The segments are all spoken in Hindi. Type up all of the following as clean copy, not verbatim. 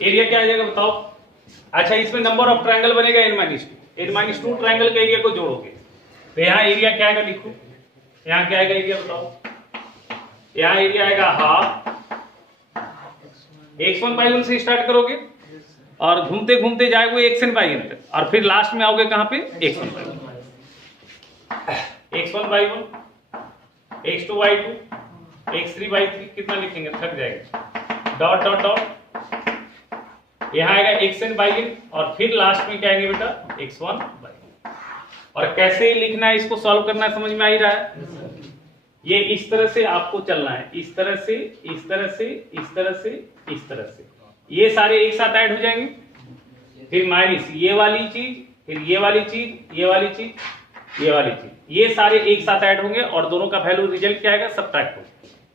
एरिया क्या आ जाएगा बताओ। अच्छा, इसमें नंबर ऑफ ट्रायंगल बनेगा n-2 ट्रायंगल के एरिया को जोड़ोगे तो यहाँ एरिया क्या आएगा, लिखो यहाँ क्या आएगा एरिया बताओ। यहाँ एरिया आएगा हाफ, x1/1 से स्टार्ट करोगे और घूमते घूमते जाएगा xn/n तक और फिर लास्ट में आओगे कहां पे, x1/1, x1/1, x2/2, x3/3, कितना लिखेंगे थक जाएगा, डॉट डॉट डॉट, यहाँ आएगा xn/n और फिर लास्ट में क्या आएंगे बेटा x1/1। और कैसे लिखना है, इसको सॉल्व करना है, समझ में आ ही रहा है। ये इस तरह से आपको चलना है, इस तरह से, इस तरह से, इस तरह से, इस तरह से, ये सारे एक साथ ऐड हो जाएंगे, फिर माइनस ये वाली चीज, फिर ये वाली चीज, ये वाली चीज, ये वाली चीज, ये सारे एक साथ ऐड होंगे और दोनों का वैल्यू रिजल्ट क्या आएगा, सब्ट्रैक्ट होगा।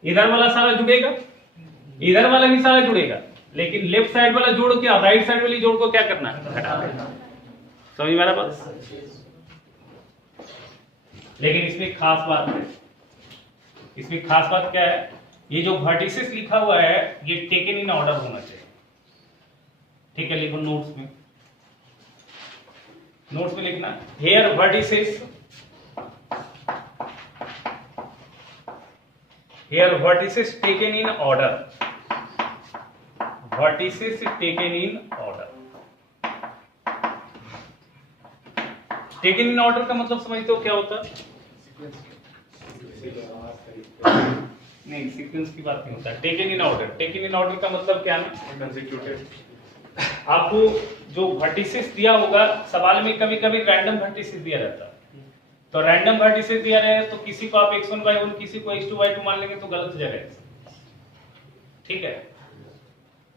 इधर वाला सारा जुड़ेगा, इधर वाला भी सारा जुड़ेगा, लेकिन लेफ्ट साइड वाला जोड़ क्या, राइट साइड वाली जोड़ को क्या करना है, हटा देना। समझ में आ रहा बात। लेकिन इसमें खास बात है, इसमें खास बात क्या है, ये जो वर्टिसेस लिखा हुआ है ये टेकन इन ऑर्डर होना चाहिए। ठीक है, लिखो नोट्स में, नोट्स में लिखना here vertices, here vertices taken in order, vertices taken in order. Taken in order का मतलब समझते हो क्या होता है? नहीं, सीक्वेंस की बात नहीं होता, taken in order. Taken in order का मतलब क्या है, आपको जो वर्टिसेस दिया होगा, सवाल में कभी कभी रैंडम वर्टिसेस दिया रहता है, तो रैंडम वर्टिसेस दिया रहे तो किसी को आप x1/1, किसी को x2/2 मान लेंगे तो गलत हो जाएगा। ठीक है,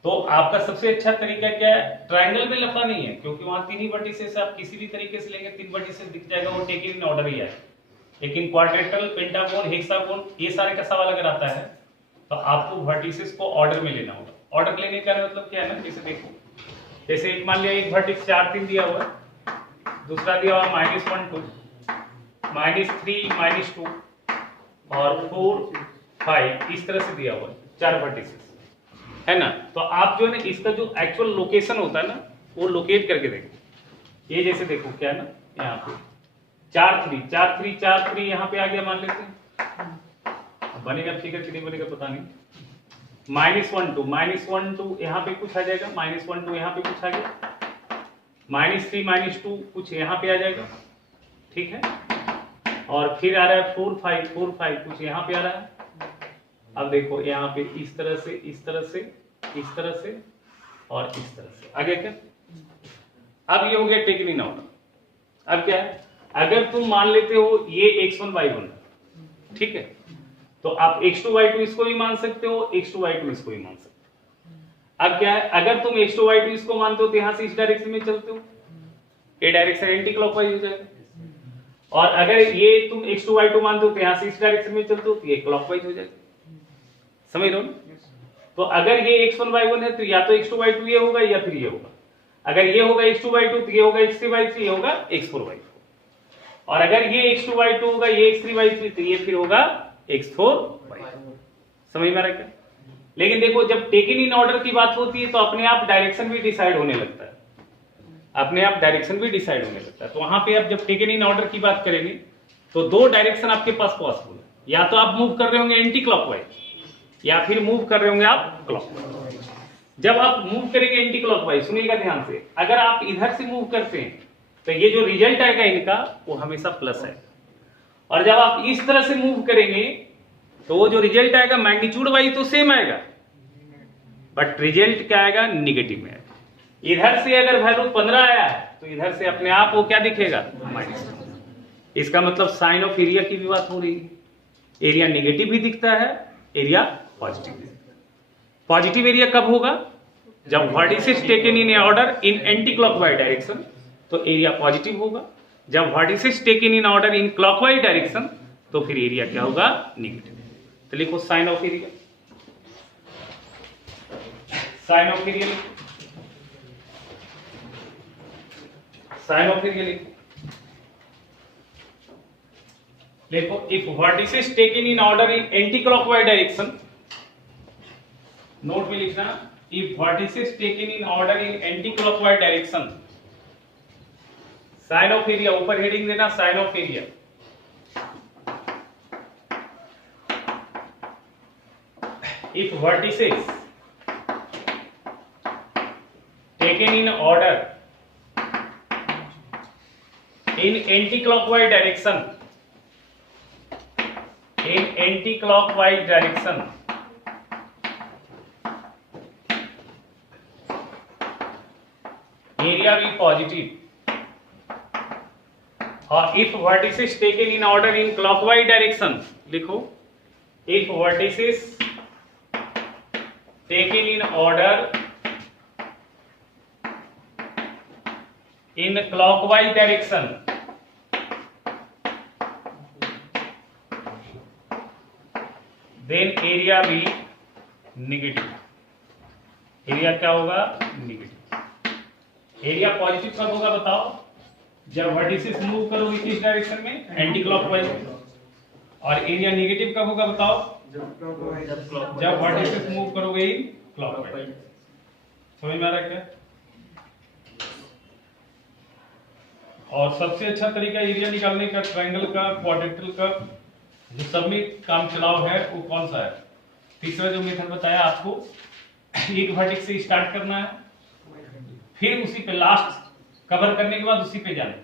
तो आपका सबसे अच्छा तरीका क्या है, ट्रायंगल में लफड़ा नहीं है क्योंकि वहां तीन ही वर्टिसेस, आप किसी भी तरीके से लेंगे तीन वर्टिसेस दिख जाएगा, वो टेकन इन ऑर्डर ही है। लेकिन क्वाड्रेटल, पेंटागोन, हेक्सागोन, ये सारे का सवाल अगर आता है तो आपको वर्टिसेस को ऑर्डर में लेना होगा। ऑर्डर लेने का मतलब क्या है ना, जैसे देखो, जैसे एक मान लिया एक वर्टिक्स 4 3 दिया हुआ है, दूसरा दिया हुआ -1 2, -3 -2 और 4 5, इस तरह से दिया हुआ है 4 वर्टिसेस, है ना। तो आप जो है ना इसका जो एक्चुअल लोकेशन होता है ना वो लोकेट करके देखो। ये जैसे देखो क्या है ना, यहाँ पे 4 3 4 3 4 3 यहाँ पे आ गया, मान लेते हैं, बनेगा फिगर कि नहीं बनेगा पता नहीं, -1 2 यहाँ पे कुछ आ जाएगा, -1 2 यहाँ पे कुछ आ गया, -3 -2 कुछ यहाँ पे आ जाएगा। ठीक है, और फिर आ रहा है 4 5 कुछ यहाँ पे आ रहा है। अब देखो यहाँ पे इस तरह से, इस तरह से, इस तरह से और इस तरह से आगे क्या, अब ये हो गया टेकन इन ऑर्डर। अब क्या है, अगर तुम मान लेते हो ये x1/1, ठीक है, तो आप x2/2 इसको भी मान सकते हो, x2/2 इसको भी मान सकते हो। अब क्या है, अगर तुम x2/2 इसको मानते हो तो यहां से इस डायरेक्शन में चलते हो, ये डायरेक्शन एंटी क्लॉकवाइज हो जाएगा, और अगर ये तुम x2/2 मानते हो तो यहां से इस डायरेक्शन में चलते हो तो ये क्लॉकवाइज हो जाएगा। समझ रहे हो ना। तो अगर ये x1/1 है तो या तो x2/2 ये होगा या फिर ये होगा, अगर ये होगा x2/2 तो ये होगा x3/3, ये होगा x4/4, और अगर ये x2/2 होगा, ये x3/3 तो ये फिर होगा x4/4। समझ में आ रहा है क्या। लेकिन देखो जब टेकन इन ऑर्डर की बात होती है तो अपने आप डायरेक्शन भी डिसाइड होने लगता है, अपने आप डायरेक्शन भी डिसाइड होने लगता है। तो वहां पे आप जब टेकन इन ऑर्डर की बात करेंगे तो दो डायरेक्शन आपके पास पॉसिबल है, या तो आप मूव कर रहे होंगे एंटी क्लॉकवाइज या फिर मूव कर रहे होंगे आप क्लॉकवाइज। जब आप मूव करेंगे एंटी क्लॉकवाइज, सुनिएगा ध्यान से, अगर आप इधर से मूव करते हैं तो ये जो रिजल्ट आएगा इनका वो हमेशा प्लस है, और जब आप इस तरह से मूव करेंगे तो वो जो रिजल्ट आएगा मैग्नीट्यूड वाइज तो सेम आएगा, बट रिजल्ट क्या आएगा, निगेटिव में आएगा। इधर से अगर वैल्यू 15 आया है तो इधर से अपने आप वो क्या दिखेगा, -15। इसका मतलब साइन ऑफ एरिया की भी बात हो रही है, एरिया निगेटिव भी दिखता है, एरिया पॉजिटिव भी दिखता है। पॉजिटिव एरिया कब होगा, जब vertices taken in order in anti clockwise direction तो एरिया पॉजिटिव होगा, जब vertices taken in order in clockwise direction तो फिर एरिया क्या होगा, निगेटिव। तो लिखो sign of area, sign of area लिखो, साइन ऑफ एरिया लिखो। देखो if vertices taken in order in anti clockwise direction, note में लिखना, if vertices taken in order in anti clockwise direction, sign of area, ऊपर हेडिंग देना sign of area, if vertices taken in order in anti-clockwise direction, in anti-clockwise direction, area be positive, और if vertices taken in order in clockwise direction, लिखो, if vertices taken in order in clockwise direction, then area भी नेगेटिव, एरिया क्या होगा, नेगेटिव। एरिया पॉजिटिव कब होगा बताओ, जब वर्टिसेस मूव करोगे किस डायरेक्शन में, एंटी क्लॉकवाइज, और एरिया नेगेटिव कब होगा बताओ, जब वर्टिसेस मूव करोगे इन क्लॉकवाइज। समझ में आ रहा है क्या? और सबसे अच्छा तरीका एरिया निकालने का ट्रायंगल का, क्वाड्रेंटल का, जो सब में काम चलाव है वो कौन सा है? तीसरा जो मेथड बताया आपको, एक वर्टेक्स से स्टार्ट करना है, फिर उसी पे लास्ट कवर करने के बाद उसी पे जाना।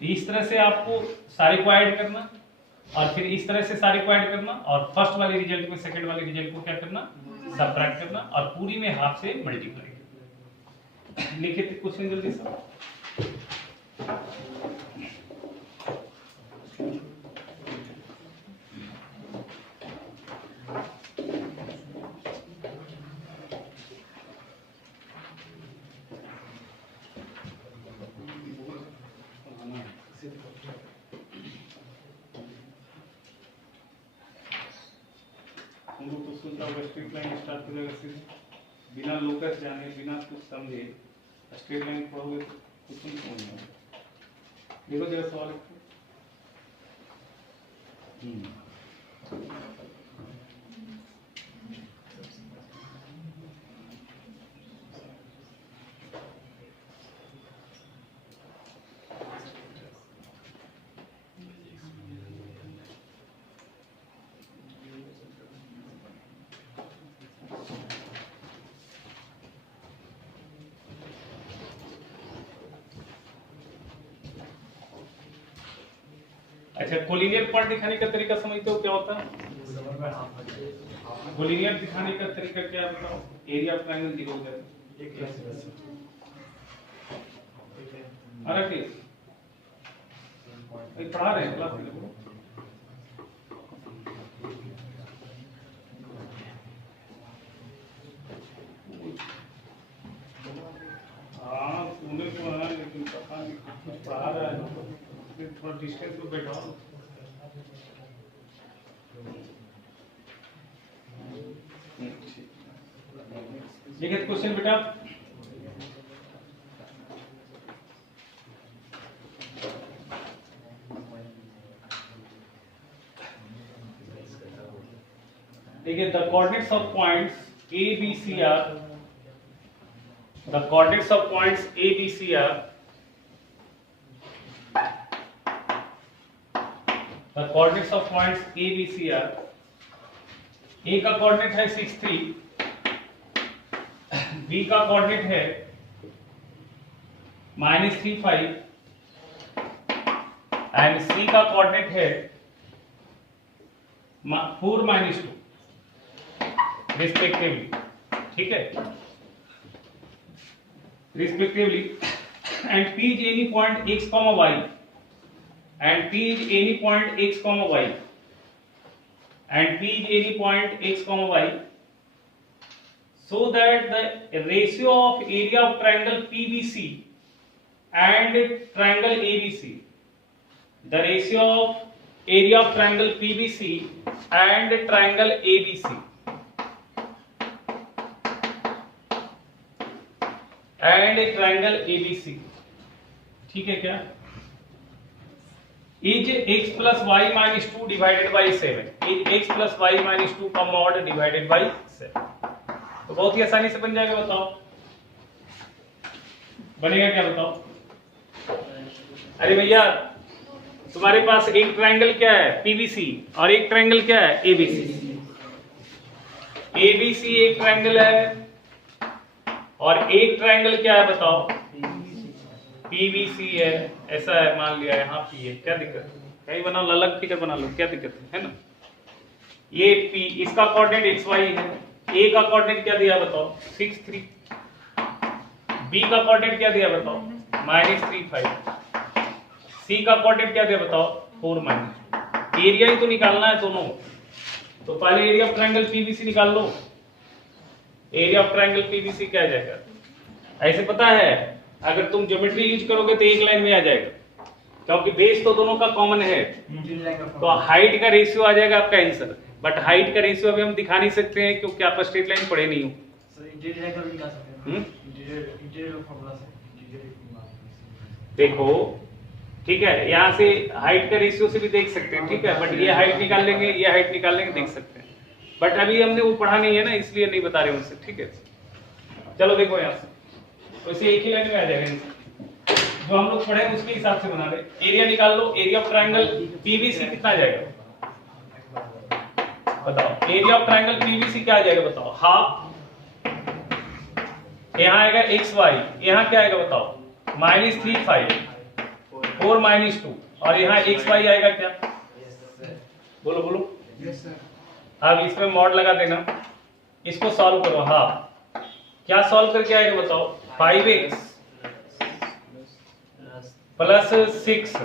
इस तरह से आपको सारे को ऐड करना, और फिर इस तरह से सारे को ऐड करना, और फर्स्ट वाले रिजल्ट में सेकंड वाले रिजल्ट को क्या करना, सबट्रैक्ट करना, और पूरी में हाफ से मल्टीप्लाई करना। लिखिए क्वेश्चन जल्दी से। स्ट्रेट लाइन स्टार्ट करेगा सीधे, बिना लोकस जाने, बिना कुछ समझे स्ट्रेट लाइन पढ़ोगे तो कुछ नहीं समझना। देखो जरा सवाल अच्छा, कोलिनियर पॉइंट दिखाने का तरीका समझते हो क्या होता है? कोलिनियर दिखाने का तरीका क्या है बताओ? एरिया ऑफ ट्रायंगल 0 हो जाता है। अरे ठीक, पढ़ा रहे हैं क्लास में। हाँ सुनने को है, लेकिन पता नहीं कुछ पढ़ा रहा है, थोड़ा डिस्टेंस पे बैठाओ। देखिए क्वेश्चन बेटा, देखिए the coordinates of points A B C are, the coordinates of points A B C are, the coordinates of points A, B, C are, A का कोऑर्डिनेट है 6, 3, B का कोऑर्डिनेट है -3, 5, एंड C का कोऑर्डिनेट है 4, -2 रिस्पेक्टिवली। ठीक है, respectively, and P is any point x, y, and P is any point x, y, and P is any point x, y, so that the ratio of area of triangle PBC and triangle ABC, the ratio of area of triangle PBC and triangle ABC and triangle ABC, ठीक है क्या? Is x plus y minus 2 divided by 7, is x plus y minus 2 का mod divided by 7। तो बहुत ही आसानी से बन जाएगा। बताओ बनेगा क्या, बताओ। अरे भैया तुम्हारे पास एक ट्रायंगल क्या है, पीवीसी, और एक ट्रायंगल क्या है, एबीसी। एबीसी एक ट्रायंगल है और एक ट्रायंगल क्या है, बताओ, पीवीसी है। ऐसा है, मान लिया यहाँ पी है, क्या दिक्कत है, कहीं बना लो, अलग फिगर बना लो, क्या दिक्कत है ना। ये पी, इसका कोऑर्डिनेट एक्स वाई है। ए का कोऑर्डिनेट क्या दिया बताओ, 6 3। बी का कोऑर्डिनेट क्या दिया बताओ, -3 5। सी का कोऑर्डिनेट क्या दिया बताओ, 4 -2। एरिया ही तो निकालना है दोनों, तो पहले एरिया ऑफ ट्रायंगल पीवीसी निकाल लो। एरिया ऑफ ट्रायंगल पीवीसी क्या आ जाएगा, ऐसे पता है, अगर तुम ज्योमेट्री यूज करोगे तो एक लाइन में आ जाएगा, क्योंकि बेस तो दोनों का कॉमन है। तो हाइट का रेशियो आ जाएगा आपका आंसर, बट हाइट का रेशियो अभी हम दिखा नहीं सकते हैं क्योंकि आप स्ट्रेट लाइन पढ़े नहीं हो। देखो ठीक है, यहाँ से हाइट का रेशियो से भी देख सकते हैं, ठीक है, बट ये हाइट निकाल लेंगे, ये हाइट निकाल लेंगे, देख सकते हैं, बट अभी हमने वो पढ़ा नहीं है ना, इसलिए नहीं बता रहे उनसे, ठीक है। चलो देखो यहाँ से वैसे एक ही लाइन में आ जाएगा, जो हम लोग पढ़े उसके हिसाब से बना ले। एरिया निकाल लो, एरिया ऑफ ट्रायंगल पीवीसी कितना आ जाएगा बताओ। एरिया ऑफ ट्रायंगल पीवीसी क्या आ जाएगा बताओ, हाफ, यहाँ आएगा एक्स वाई, यहाँ क्या आएगा बताओ, -3 5 4 -2, और यहाँ एक्स वाई आएगा क्या, बोलो बोलो। अब इसमें मॉड लगा देना, इसको सॉल्व करो। हाफ क्या सॉल्व करके आएगा बताओ, 5x प्लस 6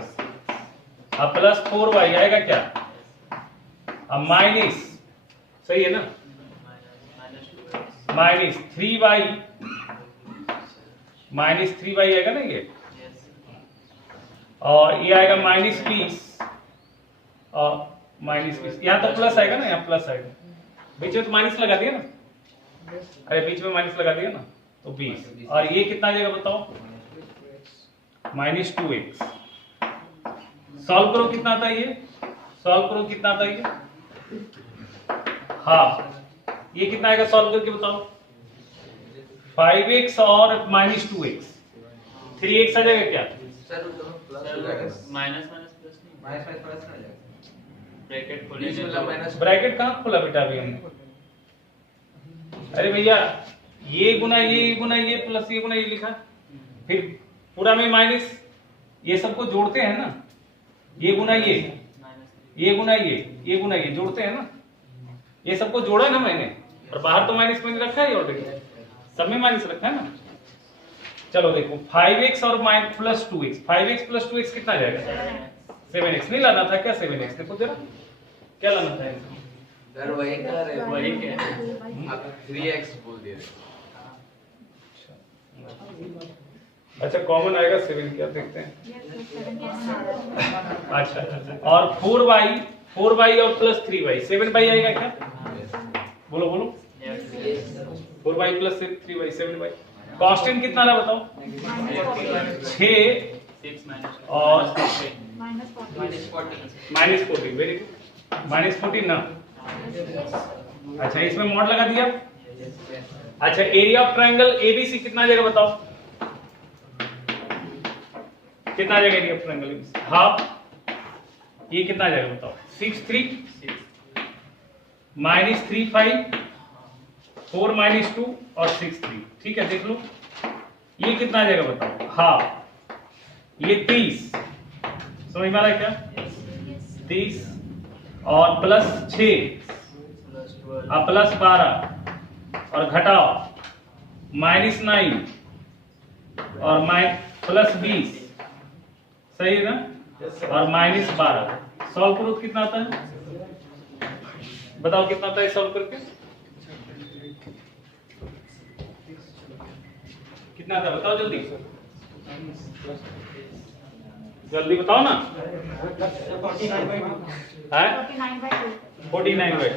अब प्लस 4y आएगा क्या, अब माइनस, सही है ना, -3y आएगा ना ये, और ये आएगा -20 और -20, यहाँ तो प्लस आएगा ना, यहाँ प्लस आएगा, बीच में तो माइनस लगा दिया ना, अरे बीच में माइनस लगा दिया ना, तो 20, और ये कितना आ जाएगा बताओ, -2x। सॉल्व करो कितना आता है ये, सॉल्व करो कितना आता है ये, हाफ, ये कितना आएगा सॉल्व करके बताओ, 5x और -2x, 3x आ जाएगा क्या, ब्रैकेट कहाँ खोला बेटा अभी हमने, अरे भैया ये गुना ये प्लस ये गुना ये लिखा, फिर पूरा में माइनस, ये सबको जोड़ते हैं ना, ये गुना ये गुना ये गुना ये जोड़ते हैं ना, ये सबको जोड़ा है ना मैंने, और बाहर तो माइनस मैंने रखा है ऑलरेडी, सब में माइनस रखा है ना। चलो देखो 5x और plus 2x, 5x plus 2x कितना जाएगा, 7x। नहीं लाना था क्या 7x, देखो जरा क्या लाना था सर, वही कर रहे, वही क्या आप 3x बोल दिए। अच्छा कॉमन आएगा 7, क्या देखते हैं, अच्छा, और 4y और प्लस 3y, 7y आएगा क्या, बोलो बोलो, 4y plus 3y 7y। Constant कितना रहा बताओ, 6 और -40, वेरी गुड, -14 ना, अच्छा इसमें मॉड लगा दिया। अच्छा एरिया ऑफ ट्रायंगल एबीसी कितना आ जाएगा बताओ, कितना आ जाएगा area of triangle ABC, half, ये कितना आ जाएगा बताओ, 6 3 -3 5 4 -2 और 6 3, ठीक है देख लो, ये कितना आ जाएगा बताओ, हाफ, ये 30, समझ में आ रहा है क्या, 30 और प्लस 6 और प्लस 12 और घटाओ -9 और प्लस 20, सही है ना, और -12, सॉल्व करो कितना आता है बताओ, कितना आता है सॉल्व करके, कितना आता है बताओ जल्दी, जल्दी बताओ ना, 49/2,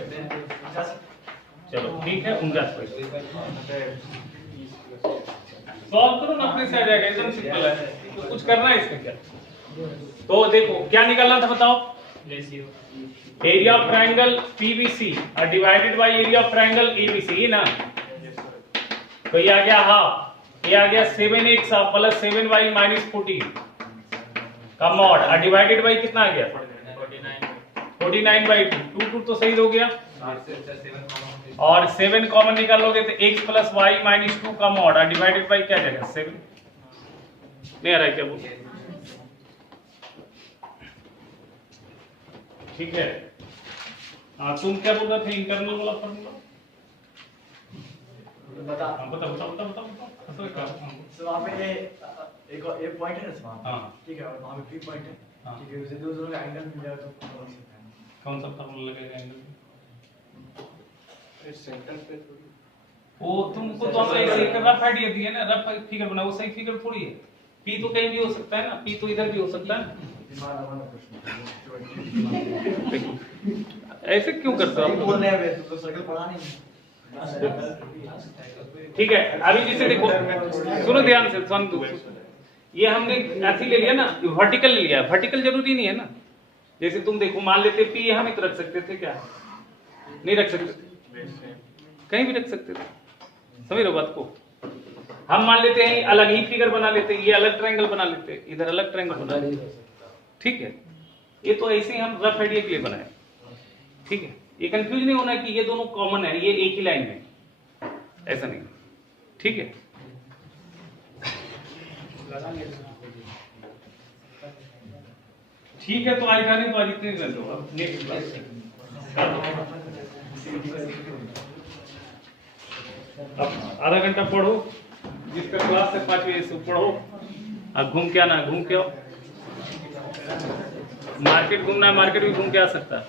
चलो ठीक है, 49/2 सॉल्व करो ना, अपने से आ जाएगा, एकदम सिंपल है, तो कुछ करना है इसमें क्या। तो देखो क्या निकालना था बताओ, area of triangle PVC divided by area of triangle ABC ना, तो ये आ गया हाफ, ये आ गया 7x प्लस 7y माइनस 14 का मॉड, और डिवाइडेड बाई कितना आ गया 49/2, 2 तो सही हो गया, और 7 कॉमन निकालोगे तो x प्लस वाई माइनस 2 का मॉड, और डिवाइडेड बाई क्या जाएगा 7। नहीं आ रहा है क्या बोल? ठीक है। हाँ तुम क्या बोल रहे थे इंटरनल वाला फॉर्मूला? बताओ। सो वहाँ पे एक पॉइंट है ना वहाँ पे, हाँ। ठीक है, और वहाँ पे 3 पॉइंट है, हाँ। ठीक है, उसे दोनों का एंगल मिल जाएगा तो हो सकता है। कौन सा फॉर्मूला लगेगा एंगल? सेंटर पे थोड़ी वो तुमको तो हमने एक रफ आइडिया दिया ना, रफ फिगर बना, वो सही फिगर थोड़ी है। पी तो कहीं भी हो सकता है ना, पी तो इधर भी हो सकता है। दिमाग वाला प्रश्न ऐसे क्यों करते हो सही आप? बोल रहे हैं, तुम तो सर्कल पढ़ा नहीं। ठीक है, अभी जैसे देखो, सुनो ध्यान से, ये हमने ऐसे ले लिया ना, वर्टिकल ले लिया, वर्टिकल जरूरी नहीं है ना। जैसे तुम देखो, मान लेते पी हम एक रख सकते थे, क्या नहीं रख सकते थे? कहीं भी रख सकते थे, समझ रहे हो बात को? हम मान लेते हैं अलग ही फिगर बना लेते, ये अलग ट्रायंगल बना लेते, इधर अलग ट्रायंगल बना लेते, ठीक है। ये तो ऐसे ही हम रफ आइडिया के लिए बनाए, ठीक है। ये कंफ्यूज नहीं होना कि ये दोनों कॉमन है, ये एक ही लाइन में, ऐसा नहीं, ठीक है। ठीक है, तो आज का नहीं तो आज इतने कर दो, अब नेक्स्ट क्लास अब आधा घंटा पढ़ो, जिसका क्लास है 5 बजे से पढ़ो, अब घूम के आना, घूम के आओ, मार्केट घूमना है, मार्केट भी घूम के आ सकता है।